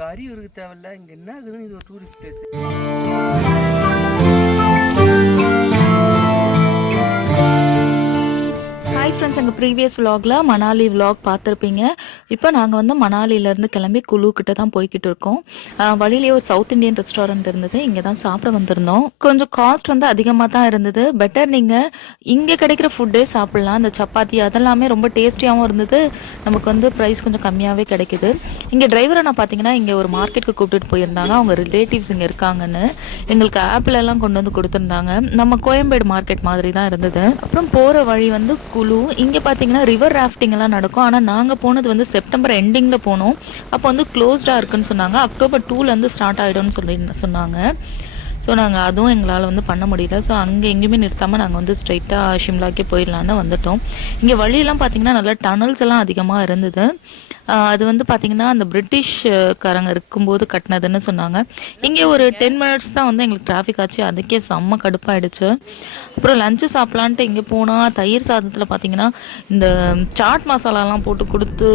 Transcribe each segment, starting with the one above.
உங்களுக்கு அறிவு இருக்க தேவையில்ல. இங்கே என்ன இருக்குதுன்னு இது ஒரு டூரிஸ்ட் பிளேஸ் ஃப்ரெண்ட்ஸ் எங்கள் ப்ரீவியஸ் விலாகில் மணாலி விலாக் பார்த்துருப்பீங்க. இப்போ நாங்கள் வந்து மணாலியிலேருந்து கிளம்பி குழு கிட்ட தான் போய்கிட்டு இருக்கோம். வழியிலேயே ஒரு சவுத் இந்தியன் ரெஸ்டாரண்ட் இருந்தது. இங்கே தான் சாப்பிட வந்திருந்தோம். கொஞ்சம் காஸ்ட் வந்து அதிகமாக தான் இருந்தது. பெட்டர் நீங்கள் இங்கே கிடைக்கிற ஃபுட்டே சாப்பிட்லாம். இந்த சப்பாத்தி அதெல்லாமே ரொம்ப டேஸ்டியாகவும் இருந்தது. நமக்கு வந்து ப்ரைஸ் கொஞ்சம் கம்மியாகவே கிடைக்குது. இங்கே டிரைவரை நான் பார்த்தீங்கன்னா இங்கே ஒரு மார்க்கெட்டுக்கு கூப்பிட்டுட்டு போயிருந்தாங்க. அவங்க ரிலேட்டிவ்ஸ் இங்கே இருக்காங்கன்னு. எங்களுக்கு ஆப்பிள் எல்லாம் கொண்டு வந்து கொடுத்துருந்தாங்க. நம்ம கோயம்பேடு மார்க்கெட் மாதிரி தான் இருந்தது. அப்புறம் போகிற வழி வந்து குழு இங்கே பார்த்தீங்கன்னா ரிவர் ராஃப்டிங்லாம் நடக்கும். ஆனால் நாங்கள் போனது வந்து செப்டம்பர் எண்டிங்கில் போனோம். அப்போ வந்து க்ளோஸ்டாக இருக்குன்னு சொன்னாங்க. அக்டோபர் டூலேருந்து ஸ்டார்ட் ஆகிடும்னு சொல்லி சொன்னாங்க. ஸோ நாங்கள் அதுவும் எங்களால் வந்து பண்ண முடியல. ஸோ அங்கே எங்கேயுமே நிறுத்தாமல் நாங்கள் வந்து ஸ்ட்ரைட்டாக ஷிம்லாக்கே போயிடலான்னு வந்துட்டோம். இங்கே வழியெல்லாம் பார்த்தீங்கன்னா நல்லா டனல்ஸ் எல்லாம் அதிகமாக இருந்தது. அது வந்து பார்த்தீங்கன்னா அந்த பிரிட்டிஷ் காரங்க இருக்கும்போது கட்டினதுன்னு சொன்னாங்க. இங்கே ஒரு டென் மினிட்ஸ் தான் வந்து எங்களுக்கு டிராஃபிக் ஆச்சு. அதுக்கே செம்ம கடுப்பாயிடுச்சு. அப்புறம் லஞ்சு சாப்பிட்லான்ட்டு இங்கே போனால் தயிர் சாதத்தில் பார்த்தீங்கன்னா இந்த சாட் மசாலாலாம் போட்டு கொடுத்து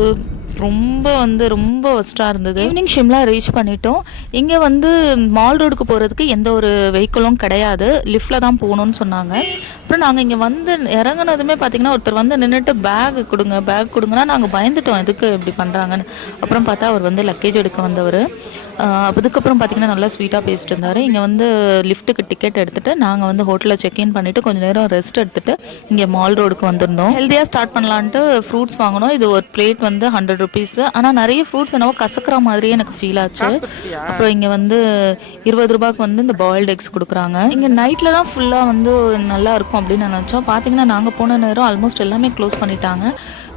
ரொம்ப வந்து ரொம்ப ஒஸ்ட்டாக இருந்தது. ஈவினிங் ஷிம்லா ரீச் பண்ணிட்டோம். இங்கே வந்து மால் ரோடுக்கு போகிறதுக்கு எந்த ஒரு வெஹிக்கிளும் கிடையாது. லிஃப்ட்டில் தான் போகணும்னு சொன்னாங்க. அப்புறம் நாங்கள் இங்கே வந்து இறங்குனதுமே பார்த்தீங்கன்னா ஒருத்தர் வந்து நின்றுட்டு பேக் கொடுங்க பேக் கொடுங்கன்னா நாங்கள் பயந்துட்டோம். எதுக்கு இப்படி பண்ணுறாங்கன்னு அப்புறம் பார்த்தா அவர் வந்து லக்கேஜ் எடுக்க வந்தவர். அதுக்கப்புறம் பார்த்தீங்கன்னா நல்லா ஸ்வீட்டாக பேசிட்டு இருந்தார். இங்கே வந்து லிஃப்ட்டுக்கு டிக்கெட் எடுத்துட்டு நாங்கள் வந்து ஹோட்டலில் செக்இன் பண்ணிவிட்டு கொஞ்சம் நேரம் ரெஸ்ட் எடுத்துட்டு இங்கே மால் ரோடுக்கு வந்திருந்தோம். ஹெல்த்தியாக ஸ்டார்ட் பண்ணலான்ட்டு ஃப்ரூட்ஸ் வாங்கினோம். இது ஒரு பிளேட் வந்து ஹண்ட்ரட் ருபீஸ் ஆனால் நிறைய ஃப்ரூட்ஸ் என்னவோ கசக்கிற மாதிரியே எனக்கு ஃபீல் ஆச்சு. அப்புறம் இங்கே வந்து இருபது ரூபாய்க்கு வந்து இந்த பாயில்டு எக்ஸ் கொடுக்குறாங்க. இங்கே நைட்டில் தான் ஃபுல்லாக வந்து நல்லா இருக்கும். அப்படின்னு நினச்சோம். பார்த்தீங்கன்னா நாங்கள் போன நேரம் ஆல்மோஸ்ட் எல்லாமே க்ளோஸ் பண்ணிட்டாங்க.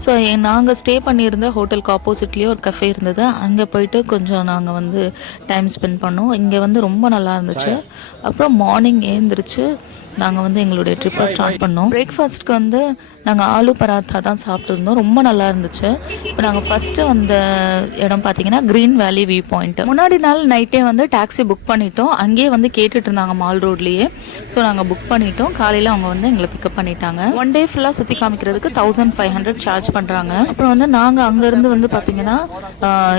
ஸோ நாங்கள் ஸ்டே பண்ணியிருந்த ஹோட்டலுக்கு ஆப்போசிட்லேயே ஒரு கஃபே இருந்தது. அங்கே போயிட்டு கொஞ்சம் நாங்கள் வந்து டைம் ஸ்பெண்ட் பண்ணோம். இங்கே வந்து ரொம்ப நல்லா இருந்துச்சு. அப்புறம் மார்னிங் ஏந்திரிச்சு நாங்கள் வந்து எங்களுடைய ட்ரிப்பை ஸ்டார்ட் பண்ணோம். பிரேக்ஃபாஸ்ட்க்கு வந்து நாங்கள் ஆலு பராத்தா தான் சாப்பிட்ருந்தோம் ரொம்ப நல்லா இருந்துச்சு. இப்போ நாங்கள் ஃபஸ்ட்டு வந்த இடம் பார்த்தீங்கன்னா க்ரீன் வேலி வியூ பாயிண்ட் முன்னாடி நாள் நைட்டே வந்து டாக்ஸி புக் பண்ணிட்டோம். அங்கேயே வந்து கேட்டுட்டு இருந்தாங்க மால் ரோட்லேயே ஸோ நாங்கள் புக் பண்ணிட்டோம். காலையில் அவங்க வந்து எங்களை பிக்கப் பண்ணிட்டாங்க. ஒன் டே ஃபுல்லாக சுற்றி காமிக்கிறதுக்கு தௌசண்ட் ஃபைவ் ஹண்ட்ரட் சார்ஜ் பண்ணுறாங்க அப்புறம் வந்து நாங்கள் அங்கேருந்து வந்து பார்த்தீங்கன்னா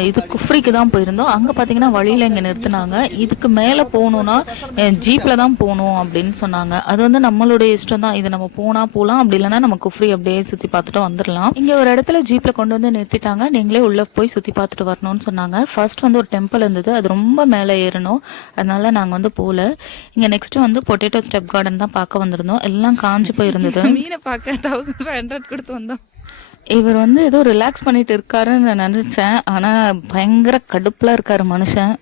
இது குஃப்ரிக்கு தான் போயிருந்தோம். அங்கே பார்த்தீங்கன்னா வழியில் இங்கே நிறுத்துனாங்க. இதுக்கு மேலே போகணுன்னா ஜீப்பில் தான் போகணும் அப்படின்னு சொன்னாங்க. அது வந்து நம்மளுடைய இஷ்டம் தான். இது நம்ம போனால் போகலாம் அப்படி இல்லைன்னா நம்ம குஃப்ரி அப்படியே சுற்றி பார்த்துட்டு வந்துடலாம். இங்கே ஒரு இடத்துல ஜீப்பில் கொண்டு வந்து நிறுத்திட்டாங்க. நீங்களே உள்ளே போய் சுற்றி பார்த்துட்டு வரணும்னு சொன்னாங்க. ஃபர்ஸ்ட் வந்து ஒரு டெம்பிள் இருந்தது. அது ரொம்ப மேலே ஏறணும். அதனால நாங்கள் வந்து போகல இங்கே நெக்ஸ்ட் வந்து பொட்டேட்டோ ஸ்டெப் கார்டன் தான் பார்க்க வந்திருந்தோம். எல்லாம் காஞ்சு போயிருந்தது. மீனை பார்க்க தௌசண்ட் ஃபைவ் ஹண்ட்ரட் கொடுத்து வந்தோம். இவர் வந்து ஏதோ ரிலாக்ஸ் பண்ணிட்டு இருக்காருன்னு நான் நினச்சேன். ஆனால் பயங்கர கடுப்பில் இருக்காரு மனுஷன்.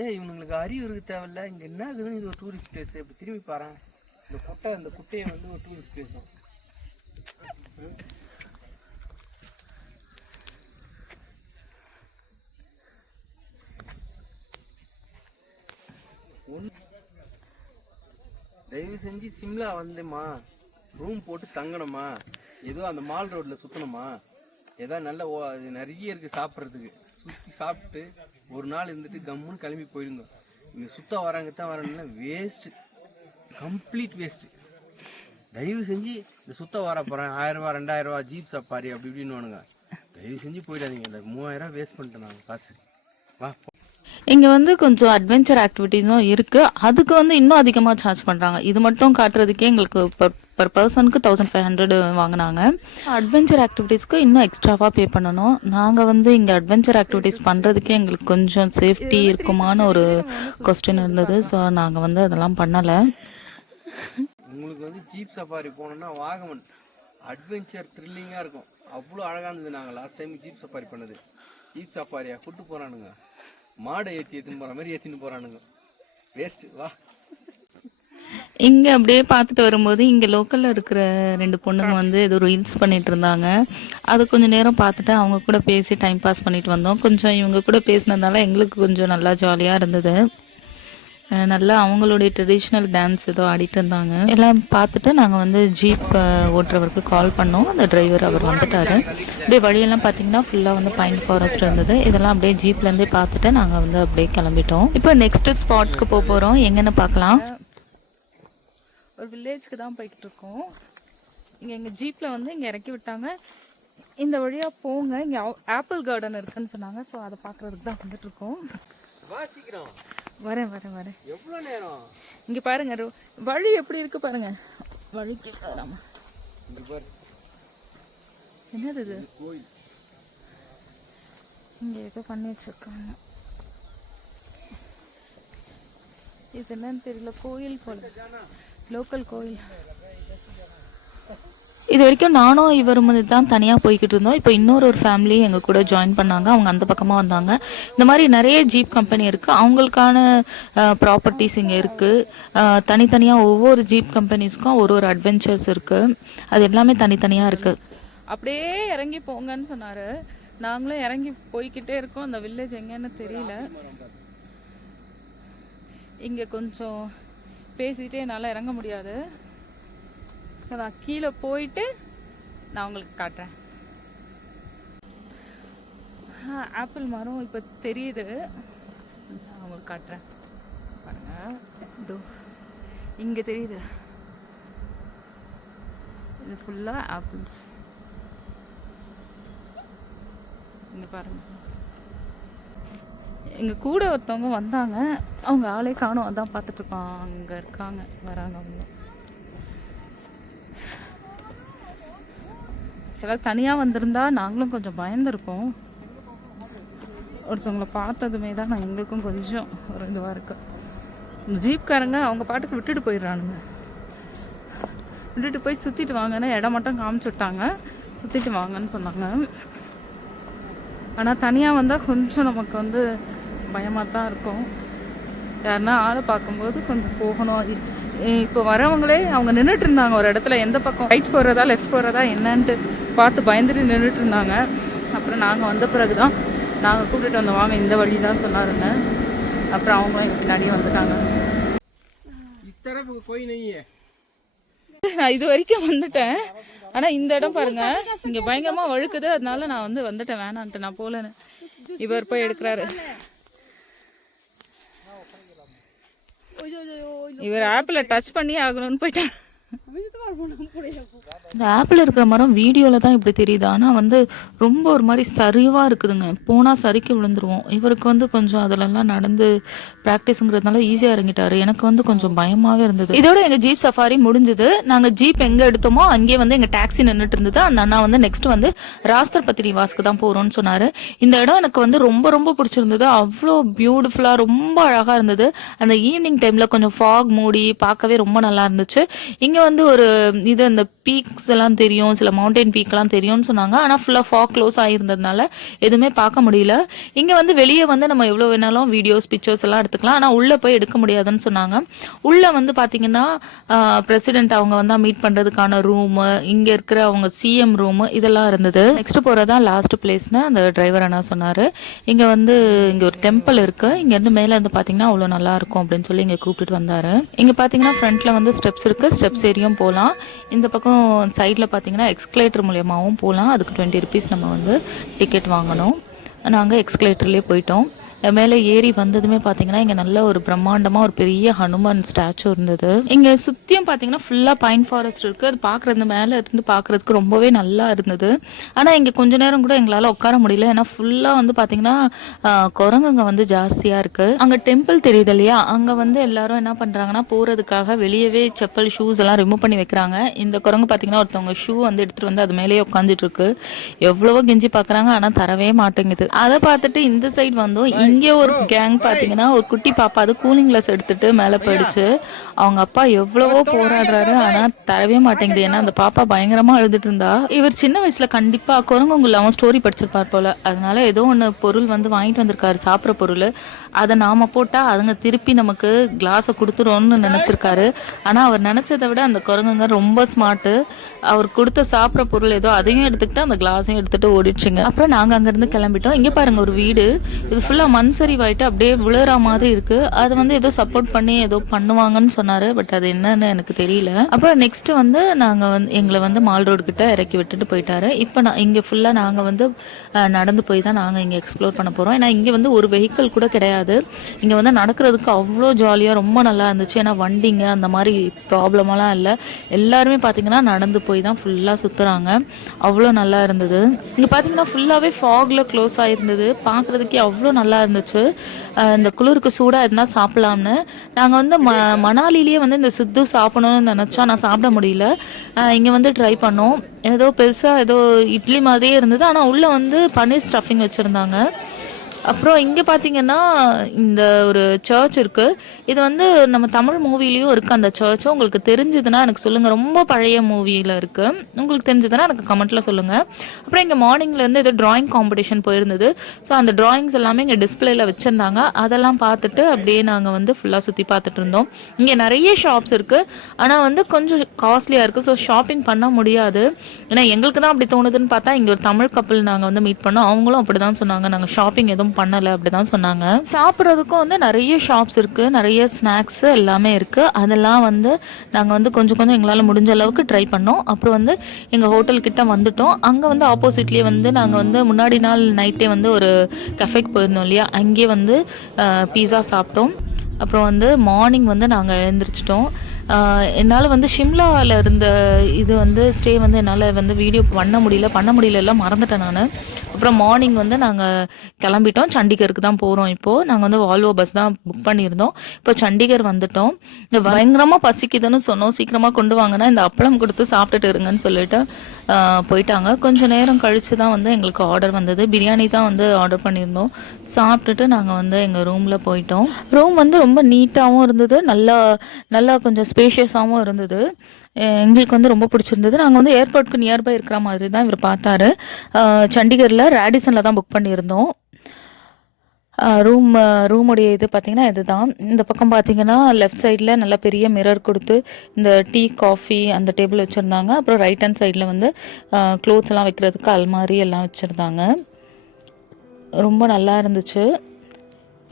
ஏ இவனுங்களுக்கு அறிவு இருக்கு தேவையில்ல. இங்கே என்ன இது ஒரு டூரிஸ்ட் பிளேஸ் இப்படி திரும்பி பாரு இந்த குட்டை இந்த குட்டையை வந்து ஒரு டூரிஸ்ட் பிளேஸ் தயவு செஞ்சு சிம்லா வந்தேம்மா ரூம் போட்டு தங்கணுமா? ஏதோ அந்த மால் ரோட்டில் சுற்றணுமா ஏதோ நல்ல ஓ அது நிறைய இருக்குது சாப்பிட்றதுக்கு. சுற்றி சாப்பிட்டு ஒரு நாள் இருந்துட்டு கம்முன்னு கிளம்பி போயிருந்தோம். இங்கே சுத்த வராங்க தான் வரணும்னா வேஸ்ட்டு. Complete waste. தயவு செஞ்சு இந்த சுத்த வர போகிறேன் ஆயிரரூவா ரெண்டாயிரரூவா ஜீப் சப்பாரி அப்படி இப்படின்னு தயவு செஞ்சு போயிடாதீங்க. இந்த மூவாயிரரூவா வேஸ்ட் பண்ணிட்டேன் நான். காசு. வா இங்கே வந்து கொஞ்சம் அட்வென்ச்சர் ஆக்டிவிட்டீஸும் இருக்குது அதுக்கு வந்து இன்னும் அதிகமாக சார்ஜ் பண்ணுறாங்க இது மட்டும் காட்டுறதுக்கே எங்களுக்கு பர் பர் பர்சனுக்கு தௌசண்ட் ஃபைவ் ஹண்ட்ரட் வாங்கினாங்க. அட்வென்ச்சர் ஆக்டிவிட்டீஸ்க்கு இன்னும் எக்ஸ்ட்ராவாக பே பண்ணணும். நாங்கள் வந்து இங்கே அட்வென்ச்சர் ஆக்டிவிட்டீஸ் பண்ணுறதுக்கே எங்களுக்கு கொஞ்சம் சேஃப்டி இருக்குமான்னு ஒரு கொஸ்டின் இருந்தது. ஸோ நாங்கள் வந்து அதெல்லாம் பண்ணலை. சஃபாரி போகணுன்னா வாகமன். அட்வென்ச்சர் த்ரில்லிங்காக இருக்கும். அவ்வளோ அழகாக இருந்தது நாங்கள் லாஸ்ட் டைம் ஜீப் சஃபாரி பண்ணது. ஜீப் சஃபாரியாக கூட்டு போகிறானுங்க மாடை ஏற்றி ஏற்றின்னு போகிற மாதிரி ஏற்றின்னு போகிறானுங்க வேஸ்ட்டு வா. இங்கே அப்படியே பார்த்துட்டு வரும்போது இங்கே லோக்கலில் இருக்கிற ரெண்டு பொண்ணுங்க வந்து ஏதோ ரீல்ஸ் பண்ணிட்டு இருந்தாங்க. அது கொஞ்சம் நேரம் பார்த்துட்டு அவங்க கூட பேசி டைம் பாஸ் பண்ணிட்டு வந்தோம். கொஞ்சம் இவங்க கூட பேசினதுனால எங்களுக்கு கொஞ்சம் நல்லா ஜாலியாக இருந்தது. நல்லா அவங்களுடைய ட்ரெடிஷ்னல் டான்ஸ் ஏதோ ஆடிட்டு இருந்தாங்க. எல்லாம் பார்த்துட்டு நாங்கள் வந்து ஜீப் ஓட்டுறவருக்கு கால் பண்ணோம். அந்த டிரைவர் அவர் வந்துட்டாரு. அப்படியே வழியெல்லாம் பார்த்தீங்கன்னா ஃபுல்லாக வந்து பைன் ஃபாரஸ்ட் இருந்தது. இதெல்லாம் அப்படியே ஜீப்லேருந்தே பார்த்துட்டு நாங்கள் வந்து அப்படியே கிளம்பிட்டோம். இப்போ நெக்ஸ்ட் ஸ்பாட்க்கு போக போகிறோம் எங்கன்னு பார்க்கலாம். ஒரு வில்லேஜ்க்கு தான் போய்கிட்டு இருக்கோம் இங்கே எங்கள் ஜீப்பில் வந்து இங்கே இறக்கி விட்டாங்க. இந்த வழியாக போங்க. இங்கே ஆப்பிள் கார்டன் இருக்குன்னு சொன்னாங்க. ஸோ அதை பார்க்குறதுக்கு தான் வந்துட்டு இருக்கோம் வாசிக்கிறோம் வரேன் வரேன் வரேன். எவ்வளோ நேரம்? இங்கே பாருங்க வழி எப்படி இருக்கு பாருங்க. பாரு. என்னது இது? கோயில். இங்கே ஏதோ பண்ணி வச்சிருக்காங்க. இது என்னன்னு தெரியல கோயில் போல. லோக்கல் கோயில். இது வரைக்கும் நானும் இவரும் வந்து தான் தனியாக போய்கிட்டு இருந்தோம். இப்போ இன்னொரு ஒரு ஃபேமிலி எங்கள் கூட ஜாயின் பண்ணாங்க. அவங்க அந்த பக்கமாக வந்தாங்க. இந்த மாதிரி நிறைய ஜீப் கம்பெனி இருக்குது அவங்களுக்கான ப்ராப்பர்ட்டிஸ் இங்கே இருக்குது தனித்தனியாக ஒவ்வொரு ஜீப் கம்பெனிஸ்க்கும் ஒரு ஒரு அட்வென்ச்சர்ஸ் இருக்குது அது எல்லாமே தனித்தனியாக இருக்குது அப்படியே இறங்கி போங்கன்னு சொன்னார். நாங்களும் இறங்கி போய்கிட்டே இருக்கோம். அந்த வில்லேஜ் எங்கன்னு தெரியல. இங்கே கொஞ்சம் பேசிகிட்டே என்னால் இறங்க முடியாது. ஸோ நான் கீழே போயிட்டு நான் உங்களுக்கு காட்டுறேன். ஆப்பிள் மரம் இப்போ தெரியுது. நான் உங்களுக்கு காட்டுறேன். பாருங்கள் இதோ இங்கே தெரியுது. இது ஃபுல்லாக ஆப்பிள்ஸ் இங்கே பாருங்கள் எங்கள் கூட ஒருத்தவங்க வந்தாங்க. அவங்க ஆளே காணும். அதான் பார்த்துட்டு அங்கே இருக்காங்க. வராங்க அவங்க. ஆக்சுவலாக தனியாக வந்திருந்தா நாங்களும் கொஞ்சம் பயந்துருப்போம். ஒருத்தவங்களை பார்த்ததுமே தான் நான் எங்களுக்கும் கொஞ்சம் ஒரு இதுவாக இருக்கு. இந்த ஜீப்காரங்க அவங்க பாட்டுக்கு விட்டுட்டு போயிடுறானுங்க. விட்டுட்டு போய் சுற்றிட்டு வாங்கன்னு இடம் மட்டும் காமிச்சு விட்டாங்க. சுற்றிட்டு வாங்கன்னு சொன்னாங்க. ஆனால் தனியாக வந்தால் கொஞ்சம் நமக்கு வந்து பயமாக தான் இருக்கும். யாருன்னா ஆளை பார்க்கும்போது கொஞ்சம் போகணும். அது இப்போ வரவங்களே அவங்க நின்றுட்டு இருந்தாங்க ஒரு இடத்துல. எந்த பக்கம் ரைட் போகிறதா லெஃப்ட் போகிறதா என்னன்ட்டு பார்த்து பயந்துட்டு நின்றுட்டு இருந்தாங்க அப்புறம் நாங்கள் வந்த பிறகு தான் நாங்கள் கூப்பிட்டுட்டு வந்தோம் வாங்க இந்த வழி தான் சொன்னாருங்க அப்புறம் அவங்களும் எங்கள் பின்னாடியே வந்துட்டாங்க. நான் இது வரைக்கும் வந்துட்டேன். ஆனால் இந்த இடம் பாருங்க இங்கே பயங்கரமாக வழுக்குது. அதனால நான் வந்து வந்துட்டேன். வேணான்ட்டு நான் போகலன்னு இவர் போய் எடுக்கிறாரு. இவர் ஆப்பிள டச் பண்ணி ஆகணும்னு போயிட்டார். இந்த ஆப்பிள் இருக்கிற மரம் வீடியோவில் தான் இப்படி தெரியுது. ஆனால் வந்து ரொம்ப ஒரு மாதிரி சரிவாக இருக்குதுங்க. போனால் சரிக்கு விழுந்துருவோம். இவருக்கு வந்து கொஞ்சம் அதிலெல்லாம் நடந்து ப்ராக்டிஸுங்கிறதுனால ஈஸியாக இறங்கிட்டாரு. எனக்கு வந்து கொஞ்சம் பயமாகவே இருந்தது. இதோட எங்கள் ஜீப் சஃபாரி முடிஞ்சுது. நாங்கள் ஜீப் எங்கே எடுத்தோமோ அங்கேயே வந்து எங்கள் டாக்ஸி நின்றுட்டு இருந்தது. அந்த அண்ணா வந்து நெக்ஸ்ட் வந்து ராஸ்தர்பத்தி வாஸ்க்கு தான் போகிறோம்னு சொன்னார். இந்த இடம் எனக்கு வந்து ரொம்ப ரொம்ப பிடிச்சிருந்தது. அவ்வளோ பியூட்டிஃபுல்லாக ரொம்ப அழகாக இருந்தது. அந்த ஈவினிங் டைமில் கொஞ்சம் ஃபாக் மூடி பார்க்கவே ரொம்ப நல்லா இருந்துச்சு. இங்கே வந்து ஒரு இது அந்த பீக்ஸ் எல்லாம் தெரியும் சில மவுண்டைன் பீக்லாம் தெரியும்னு சொன்னாங்க. ஆனால் ஃபுல்லாக ஃபாக் க்ளோஸ் ஆகியிருந்ததுனால எதுவுமே பார்க்க முடியல. இங்கே வந்து வெளியே வந்து நம்ம எவ்வளோ வேணாலும் வீடியோஸ் பிக்சர்ஸ் எல்லாம் எடுத்துக்கலாம். ஆனால் உள்ளே போய் எடுக்க முடியாதுன்னு சொன்னாங்க. உள்ளே வந்து பார்த்தீங்கன்னா பிரசிடென்ட் அவங்க வந்து மீட் பண்ணுறதுக்கான ரூமு இங்கே இருக்கிற அவங்க சிஎம் ரூமு இதெல்லாம் இருந்தது. நெக்ஸ்ட் போகிறதான் லாஸ்ட் பிளேஸ்னு அந்த டிரைவர் அண்ணா சொன்னார். இங்கே வந்து இங்கே ஒரு டெம்பிள் இருக்குது இங்கேருந்து மேலே வந்து பார்த்தீங்கன்னா அவ்வளோ நல்லா இருக்கும் அப்படின்னு சொல்லி இங்கே கூப்பிட்டுட்டு வந்தார். இங்கே பார்த்தீங்கன்னா ஃப்ரண்ட்டில் வந்து ஸ்டெப்ஸ் இருக்குது ஸ்டெப்ஸ் ஏரியும் போகலாம் இந்த பக்கம் சைடில் பார்த்தீங்கன்னா எக்ஸ்கலேட்டர் மூலியமாகவும் போகலாம் அதுக்கு டுவெண்ட்டி ருபீஸ் நம்ம வந்து டிக்கெட் வாங்கணும். நாங்கள் எக்ஸ்கலேட்டர்லேயே போயிட்டோம். மேலே ஏறி வந்ததுமே பார்த்தீங்கன்னா இங்கே நல்ல ஒரு பிரம்மாண்டமாக ஒரு பெரிய ஹனுமான் ஸ்டாச்சு இருந்தது. இங்கே சுற்றியும் பார்த்தீங்கன்னா ஃபுல்லாக பைன் ஃபாரஸ்ட் இருக்குது அது பார்க்குறது மேலே இருந்து பார்க்குறதுக்கு ரொம்பவே நல்லா இருந்தது. ஆனால் இங்கே கொஞ்ச நேரம் கூட எங்களால் உட்கார முடியல. ஏன்னா ஃபுல்லாக வந்து பார்த்தீங்கன்னா குரங்குங்க வந்து ஜாஸ்தியாக இருக்குது அங்கே டெம்பிள் தெரியுது இல்லையா? அங்கே வந்து எல்லாரும் என்ன பண்ணுறாங்கன்னா போகிறதுக்காக வெளியவே செப்பல் ஷூஸ் எல்லாம் ரிமூவ் பண்ணி வைக்கிறாங்க. இந்த குரங்கு பார்த்தீங்கன்னா ஒருத்தவங்க ஷூ வந்து எடுத்துகிட்டு வந்து அது மேலேயே உட்காந்துட்டு இருக்கு. எவ்வளவோ கெஞ்சி பார்க்குறாங்க ஆனால் தரவே மாட்டேங்குது. அதை பார்த்துட்டு இந்த சைடு வந்தோம். இங்கே ஒரு கேங் பார்த்தீங்கன்னா ஒரு குட்டி பாப்பா அது கூலிங் கிளாஸ் எடுத்துட்டு மேலே போயிடுச்சு அவங்க அப்பா எவ்வளவோ போராடுறாரு. ஆனால் தரவே மாட்டேங்குது. ஏன்னா அந்த பாப்பா பயங்கரமாக அழுதுட்டு இருந்தா. இவர் சின்ன வயசுல கண்டிப்பா குரங்குங்குள்ள அவன் ஸ்டோரி படிச்சிருப்பார் போல. அதனால ஏதோ ஒன்று பொருள் வந்து வாங்கிட்டு வந்திருக்காரு சாப்பிட்ற பொருள். அதை நாம போட்டா அதுங்க திருப்பி நமக்கு கிளாஸை கொடுத்துரும்னு நினைச்சிருக்காரு. ஆனா அவர் நினைச்சதை விட அந்த குரங்குங்க ரொம்ப ஸ்மார்ட்டு அவர் கொடுத்த சாப்பிட்ற பொருள் ஏதோ அதையும் எடுத்துக்கிட்டு அந்த கிளாஸையும் எடுத்துட்டு ஓடிடுச்சுங்க. அப்புறம் நாங்க அங்கிருந்து கிளம்பிட்டோம். இங்க பாருங்க ஒரு வீடு. இது ஃபுல்லா மண் சரிவாயிட்டு அப்படியே விழுற மாதிரி இருக்கு. அது வந்து ஏதோ சப்போர்ட் பண்ணி ஏதோ பண்ணுவாங்கன்னு சொன்னாரு. பட் அது என்னன்னு எனக்கு தெரியல. அப்புறம் நெக்ஸ்ட் வந்து நாங்க வந்து எங்களை வந்து மால் ரோடு கிட்ட இறக்கி விட்டுட்டு போயிட்டாரு. இப்போ நான் இங்க ஃபுல்லா நாங்க வந்து நடந்து போய் தான் நாங்க இங்க எக்ஸ்ப்ளோர் பண்ண போறோம். ஏன்னா இங்க வந்து ஒரு வெஹிக்கிள் கூட கிடையாது. கிடையாது இங்கே வந்து நடக்கிறதுக்கு அவ்வளோ ஜாலியாக ரொம்ப நல்லா இருந்துச்சு. ஏன்னா வண்டிங்க அந்த மாதிரி ப்ராப்ளமெல்லாம் இல்லை. எல்லாருமே பார்த்தீங்கன்னா நடந்து போய் தான் ஃபுல்லாக சுற்றுறாங்க அவ்வளோ நல்லா இருந்தது. இங்கே பார்த்தீங்கன்னா ஃபுல்லாகவே ஃபாகில் க்ளோஸ் ஆகிருந்தது பார்க்குறதுக்கே அவ்வளோ நல்லா இருந்துச்சு. இந்த குளிருக்கு சூடாக இருந்தால் சாப்பிட்லாம்னு. நாங்கள் வந்து ம மணாலிலேயே வந்து இந்த சுத்து சாப்பிடணும்னு நினச்சா நான் சாப்பிட முடியல. இங்கே வந்து ட்ரை பண்ணோம். ஏதோ பெருசாக ஏதோ இட்லி மாதிரியே இருந்தது. ஆனால் உள்ளே வந்து பன்னீர் ஸ்டஃபிங் வச்சுருந்தாங்க. அப்புறம் இங்கே பார்த்தீங்கன்னா இந்த ஒரு சர்ச் இருக்குது இது வந்து நம்ம தமிழ் மூவிலையும் இருக்குது அந்த சர்ச் உங்களுக்கு தெரிஞ்சதுன்னா எனக்கு சொல்லுங்கள் ரொம்ப பழைய மூவியில் இருக்குது உங்களுக்கு தெரிஞ்சதுன்னா எனக்கு கமெண்ட்டில் சொல்லுங்கள் அப்புறம் இங்கே மார்னிங்லேருந்து இது ட்ராயிங் காம்படிஷன் போயிருந்தது. ஸோ அந்த ட்ராயிங்ஸ் எல்லாமே இங்கே டிஸ்பிளேயில் வச்சுருந்தாங்க. அதெல்லாம் பார்த்துட்டு அப்படியே நாங்கள் வந்து ஃபுல்லாக சுற்றி பார்த்துட்டு இருந்தோம். இங்கே நிறைய ஷாப்ஸ் இருக்குது ஆனால் வந்து கொஞ்சம் காஸ்ட்லியாக இருக்குது ஸோ ஷாப்பிங் பண்ண முடியாது. ஏன்னா எங்களுக்கு தான் அப்படி தோணுதுன்னு பார்த்தா இங்கே ஒரு தமிழ் கப்பல் நாங்கள் வந்து மீட் பண்ணோம். அவங்களும் அப்படி தான் சொன்னாங்க. நாங்கள் ஷாப்பிங் எதுவும் பண்ணலை அப்படி தான் சொன்னாங்க. சாப்பிட்றதுக்கும் வந்து நிறைய ஷாப்ஸ் இருக்குது நிறைய ஸ்நாக்ஸு எல்லாமே இருக்குது அதெல்லாம் வந்து நாங்கள் வந்து கொஞ்சம் கொஞ்சம் எங்களால் முடிஞ்ச அளவுக்கு ட்ரை பண்ணோம். அப்புறம் வந்து எங்கள் ஹோட்டல் கிட்ட வந்துட்டோம். அங்கே வந்து ஆப்போசிட்லேயே வந்து நாங்கள் வந்து முன்னாடி நாள் நைட்டே வந்து ஒரு கஃபேக்கு போயிருந்தோம் இல்லையா? அங்கேயே வந்து பீஸா சாப்பிட்டோம். அப்புறம் வந்து மார்னிங் வந்து நாங்கள் எழுந்திரிச்சிட்டோம். என்னால் வந்து ஷிம்லாவில் இருந்த இது வந்து ஸ்டே வந்து என்னால் வந்து வீடியோ பண்ண முடியல பண்ண முடியல மறந்துட்டேன் நான். அப்புறம் மார்னிங் வந்து நாங்கள் கிளம்பிட்டோம். சண்டிகருக்கு தான் போகிறோம் இப்போது நாங்கள் வந்து வால்வோ பஸ் தான் புக் பண்ணியிருந்தோம். இப்போ சண்டிகர் வந்துட்டோம். இந்த பயங்கரமாக பசிக்குதுன்னு சொன்னோம். சீக்கிரமாக கொண்டு வாங்கன்னா இந்த அப்பளம் கொடுத்து சாப்பிட்டுட்டு இருங்கன்னு சொல்லிட்டு போயிட்டாங்க. கொஞ்சம் நேரம் கழித்து தான் வந்து எங்களுக்கு ஆர்டர் வந்தது. பிரியாணி தான் வந்து ஆர்டர் பண்ணியிருந்தோம். சாப்பிட்டுட்டு நாங்கள் வந்து எங்கள் ரூமில் போயிட்டோம். ரூம் வந்து ரொம்ப நீட்டாகவும் இருந்தது. நல்லா நல்லா கொஞ்சம் ஸ்பேஷியஸாகவும் இருந்தது. எங்களுக்கு வந்து ரொம்ப பிடிச்சிருந்தது. நாங்கள் வந்து ஏர்போர்ட்க்கு நியர்பை இருக்கிற மாதிரி தான் இவர் பார்த்தாரு. சண்டிகரில் ரேடிசனில் தான் புக் பண்ணியிருந்தோம். ரூம் ரூமுடைய இது பார்த்தீங்கன்னா இதுதான். இந்த பக்கம் பார்த்தீங்கன்னா லெஃப்ட் சைடில் நல்ல பெரிய மிரர் கொடுத்து இந்த டீ காஃபி அந்த டேபிள் வச்சுருந்தாங்க. அப்புறம் ரைட் ஹேண்ட் சைடில் வந்து க்ளோத்ஸ் எல்லாம் வைக்கிறதுக்கு அல்மாரி எல்லாம் வச்சுருந்தாங்க. ரொம்ப நல்லா இருந்துச்சு.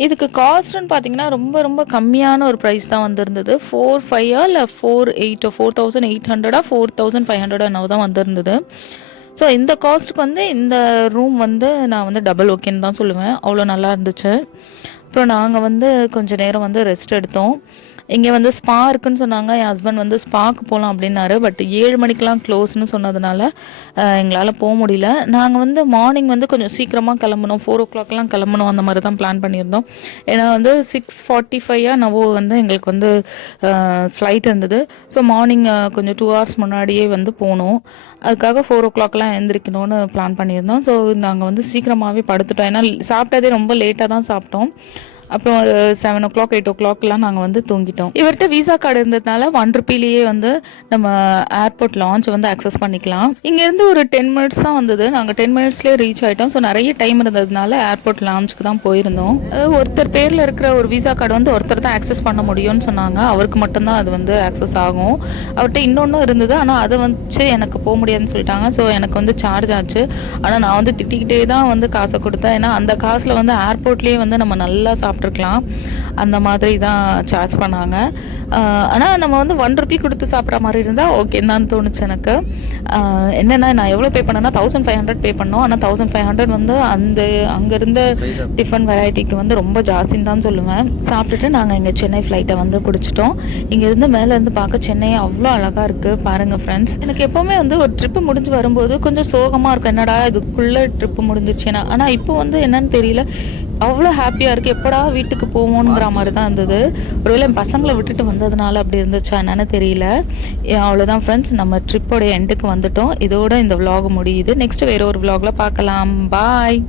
இதுக்கு காஸ்ட்னு பார்த்தீங்கன்னா ரொம்ப ரொம்ப கம்மியான ஒரு ப்ரைஸ் தான் வந்திருந்தது. ஃபோர் ஃபைவா இல்லை ஃபோர் எயிட்டோ ஃபோர் தௌசண்ட் எயிட் ஹண்ட்ரடா ஃபோர் தௌசண்ட் ஃபைவ் ஹண்ட்ரட் என்னவோ தான் வந்திருந்தது. ஸோ இந்த காஸ்ட்டுக்கு வந்து இந்த ரூம் வந்து நான் வந்து டபுள் ஓகேன்னு தான் சொல்லுவேன். அவ்வளோ நல்லா இருந்துச்சு. அப்புறம் நாங்கள் வந்து கொஞ்சம் நேரம் வந்து ரெஸ்ட் எடுத்தோம். இங்கே வந்து ஸ்பா இருக்குன்னு சொன்னாங்க. என் ஹஸ்பண்ட் வந்து ஸ்பாக்கு போகலாம் அப்படின்னாரு. பட் ஏழு மணிக்கெலாம் க்ளோஸ்னு சொன்னதுனால எங்களால் போக முடியல. நாங்கள் வந்து மார்னிங் வந்து கொஞ்சம் சீக்கிரமாக கிளம்பணும். ஃபோர் ஓ கிளாக்லாம் கிளம்பணும். அந்த மாதிரி தான் பிளான் பண்ணியிருந்தோம். ஏன்னா வந்து சிக்ஸ் ஃபார்ட்டி ஃபைவாக நவோ வந்து எங்களுக்கு வந்து ஃப்ளைட் இருந்தது. ஸோ மார்னிங் கொஞ்சம் டூ ஹவர்ஸ் முன்னாடியே வந்து போகணும் அதுக்காக ஃபோர் ஓ கிளாக்லாம் எழுந்திரிக்கணும்னு பிளான் பண்ணியிருந்தோம். ஸோ நாங்கள் வந்து சீக்கிரமாகவே படுத்துட்டோம். ஏன்னா சாப்பிட்டதே ரொம்ப லேட்டாக தான் சாப்பிட்டோம். அப்புறம் செவன் ஓ கிளாக் எயிட் ஓ கிளாக்லாம் நாங்கள் வந்து தூங்கிட்டோம். இவர்கிட்ட விசா கார்டு இருந்ததுனால ஒன் ருப்பிலேயே வந்து நம்ம ஏர்போர்ட் லான்ச் வந்து அக்சஸ் பண்ணிக்கலாம். இங்கேருந்து ஒரு டென் மினிட்ஸ் தான் வந்தது. நாங்கள் டென் மினிட்ஸ்லேயே ரீச் ஆகிட்டோம் ஸோ நிறைய டைம் இருந்ததுனால ஏர்போர்ட் லான்ச்சுக்கு தான் போயிருந்தோம். அதாவது ஒருத்தர் பேரில் இருக்கிற ஒரு விசா கார்டு வந்து ஒருத்தர் தான் ஆக்சஸ் பண்ண முடியும்னு சொன்னாங்க. அவருக்கு மட்டும்தான் அது வந்து ஆக்சஸ் ஆகும். அவர்கிட்ட இன்னொன்றும் இருந்தது. ஆனால் அதை வச்சு எனக்கு போக முடியாதுன்னு சொல்லிட்டாங்க. ஸோ எனக்கு வந்து சார்ஜ் ஆச்சு. ஆனால் நான் வந்து திட்டிக்கிட்டே தான் வந்து காசை கொடுத்தேன். ஏன்னா அந்த காசில் வந்து ஏர்போர்ட்லேயே வந்து நம்ம நல்லா சாப்பிட்ருக்கலாம் அந்த மாதிரி தான் சார்ஜ் பண்ணாங்க. ஆனால் நம்ம வந்து ஒன் ருபி கொடுத்து சாப்பிட்ற மாதிரி இருந்தால் ஓகே தான் தோணுச்சு எனக்கு. என்னென்னா நான் எவ்வளோ பே பண்ணேன்னா தௌசண்ட் ஃபைவ் ஹண்ட்ரட் பே பண்ணோம். ஆனால் தௌசண்ட் ஃபைவ் ஹண்ட்ரட் வந்து அந்த அங்கேருந்த டிஃபன் வெரைட்டிக்கு வந்து ரொம்ப ஜாஸ்தின்னு தான் சொல்லுவேன். சாப்பிட்டுட்டு நாங்கள் இங்கே சென்னை ஃப்ளைட்டை வந்து பிடிச்சிட்டோம் இங்கேருந்து மேலேருந்து பார்க்க சென்னை அவ்வளோ அழகாக இருக்குது பாருங்கள் ஃப்ரெண்ட்ஸ் எனக்கு எப்போவுமே வந்து ஒரு ட்ரிப்பு முடிஞ்சு வரும்போது கொஞ்சம் சோகமாக இருக்கும். என்னடா இதுக்குள்ளே ட்ரிப்பு முடிஞ்சிருச்சுன்னா ஆனால் இப்போ வந்து என்னன்னு தெரியல. அவ்வளோ ஹாப்பியாக இருக்குது எப்படா வீட்டுக்கு போவோங்கிற மாதிரி தான் இருந்தது. ஒருவேளை என் பசங்களை விட்டுட்டு வந்ததுனால அப்படி இருந்துச்சா என்னன்னு தெரியல. அவ்வளோதான் ஃப்ரெண்ட்ஸ் நம்ம ட்ரிப்போடைய எண்டுக்கு வந்துட்டோம். இதோட இந்த விலாக் முடியுது. நெக்ஸ்ட் வேற ஒரு விலாகில் பார்க்கலாம். பாய்